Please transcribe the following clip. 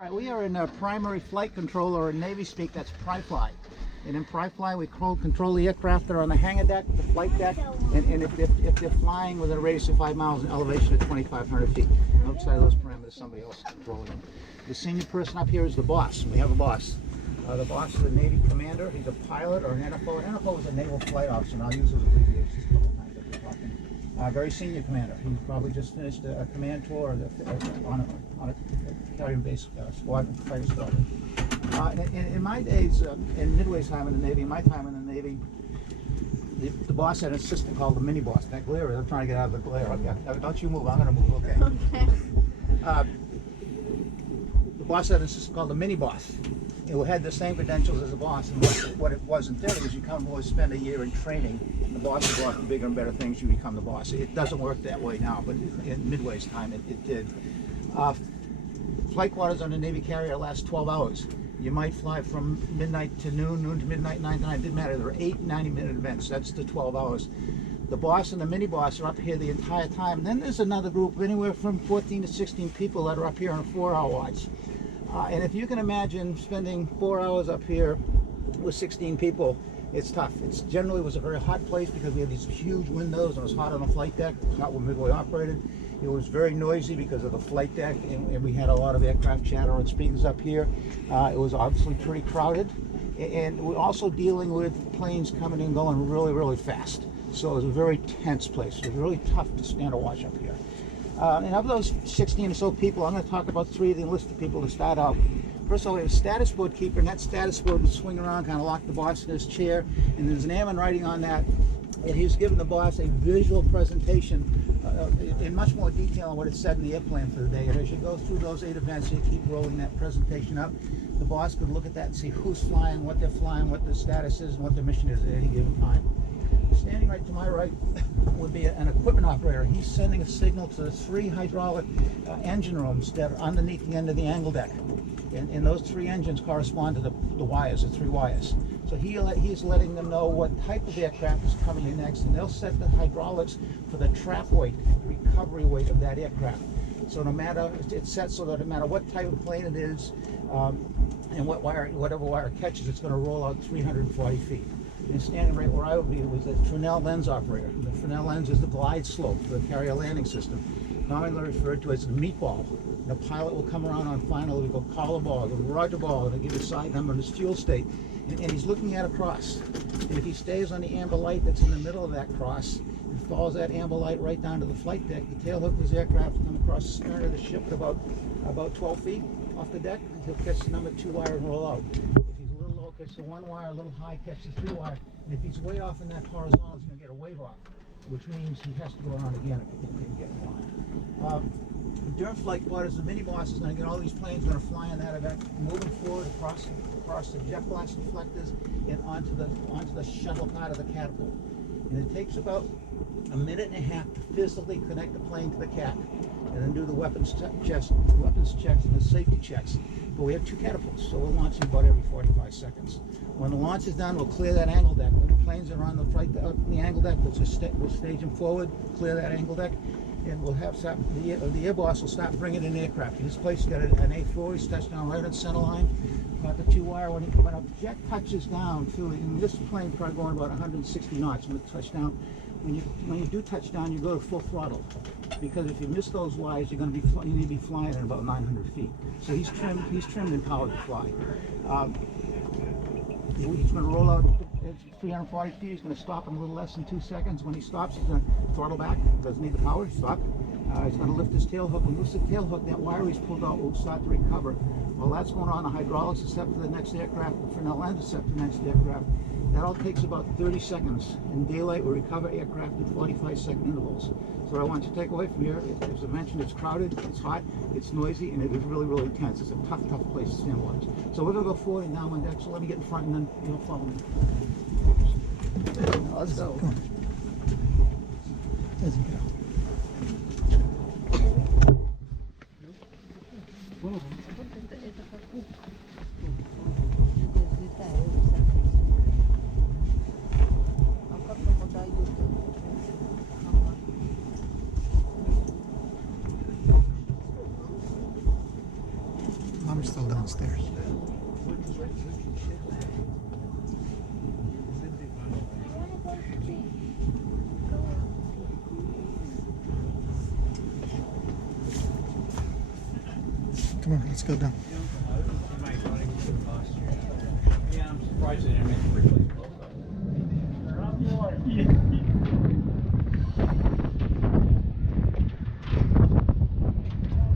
All right, we are in a primary flight control, or in Navy speak, that's PriFly. And in PriFly, we control the aircraft that are on the hangar deck, the flight deck, and if they're flying within a radius of 5 miles and elevation of 2,500 feet. Outside of those parameters, somebody else is controlling them. The senior person up here is the boss. We have a boss. The boss is a Navy commander. He's a pilot or an NFO. An NFO is a Naval Flight Officer, and I'll use those abbreviations a couple times if we're talking. Very senior commander. He probably just finished a command tour on a carrier-based squadron, fighter squadron. In my days, in Midway's time in the Navy, my time in the Navy, the boss had an assistant called the mini boss. That glare, I'm trying to get out of the glare. Okay. Don't you move, I'm going to move, okay? Okay. The boss had an assistant called the mini boss. It had the same credentials as a boss, and what it was in theory is you come over, spend a year in training, and the boss will go after bigger and better things, you become the boss. It doesn't work that way now, but in Midway's time it did. Flight quarters on a Navy carrier last 12 hours. You might fly from midnight to noon, noon to midnight, 9 to 9, it didn't matter. There were 8 90-minute events, that's the 12 hours. The boss and the mini boss are up here the entire time. And then there's another group of anywhere from 14 to 16 people that are up here on a 4-hour watch. And if you can imagine spending 4 hours up here with 16 people, it's tough. It generally was a very hot place because we had these huge windows and it was hot on the flight deck. It's not where Midway operated. It was very noisy because of the flight deck, and we had a lot of aircraft chatter on speakers up here. It was obviously pretty crowded, and we're also dealing with planes coming and going really, really fast. So it was a very tense place. It was really tough to stand a watch up here. And of those 16 or so people, I'm going to talk about 3 of the enlisted people to start out. First of all, we have a status board keeper, and that status board would swing around, kind of lock the boss in his chair, and there's an airman writing on that, and he's giving the boss a visual presentation in much more detail on what it said in the airplane for the day. And as you go through those 8 events, you keep rolling that presentation up. The boss could look at that and see who's flying, what they're flying, what the status is, and what their mission is at any given time. Standing right to my right would be an equipment operator. He's sending a signal to the 3 hydraulic engine rooms that are underneath the end of the angle deck. And those 3 engines correspond to the wires, the 3 wires. So he's letting them know what type of aircraft is coming in next, and they'll set the hydraulics for the trap weight, the recovery weight of that aircraft. So no matter, it's set so that no matter what type of plane it is, and whatever wire catches, it's going to roll out 340 feet. And standing right where I would be was the Fresnel lens operator. The Fresnel lens is the glide slope for the carrier landing system, commonly referred to as the meatball. The pilot will come around on final, we go collar ball, go Roger ball, and they give a side number and his fuel state. And he's looking at a cross. And if he stays on the amber light that's in the middle of that cross, and follows that amber light right down to the flight deck, the tail hook of his aircraft will come across the stern of the ship at about 12 feet off the deck. He'll catch the number 2 wire and roll out. If he's a little low, catch the 1 wire, a little high, catch the 3 wire. And if he's way off in that horizontal, he's going to get a wave off, which means he has to go around again if he can get in line. During flight quarters, the mini boss is going to get all these planes going to fly in that event, moving forward across the jet blast deflectors and onto the shuttle part of the catapult. And it takes about a minute and a half to physically connect the plane to the cap, and then do the weapons checks and the safety checks. But we have 2 catapults, so we're launching about every 45 seconds. When the launch is done, we'll clear that angle deck. When the planes are on the angle deck, we'll stage them forward, clear that angle deck, and we'll have the air boss will start bringing in aircraft. In this place, you got an A4, he's touched down right on center line. Got the 2 wire. When a jet touches down, too, in this plane probably going about 160 knots when it touches down. When you do touch down, you go to full throttle, because if you miss those wires, you need to be flying at about 900 feet. So he's trimmed and powered to fly. He's going to roll out at 340 feet. He's going to stop in a little less than 2 seconds. When he stops, he's going to throttle back. Doesn't need the power. Stop. He's going to lift his tail hook. When he lifts the tail hook, that wire he's pulled out will start to recover. While that's going on, the hydraulics is set to the next aircraft. The Fresnel lens is set to the next aircraft. That all takes about 30 seconds. In daylight, we recover aircraft in 45-second intervals. So what I want you to take away from here, as I mentioned, it's crowded, it's hot, it's noisy, and it is really, really tense. It's a tough, tough place to stand watch. So we're going to go forward and down on deck. So let me get in front, and then you'll follow me. Now, let's go. Let's go. still downstairs. Come on, let's go down. Yeah, I'm surprised they didn't make the replace close.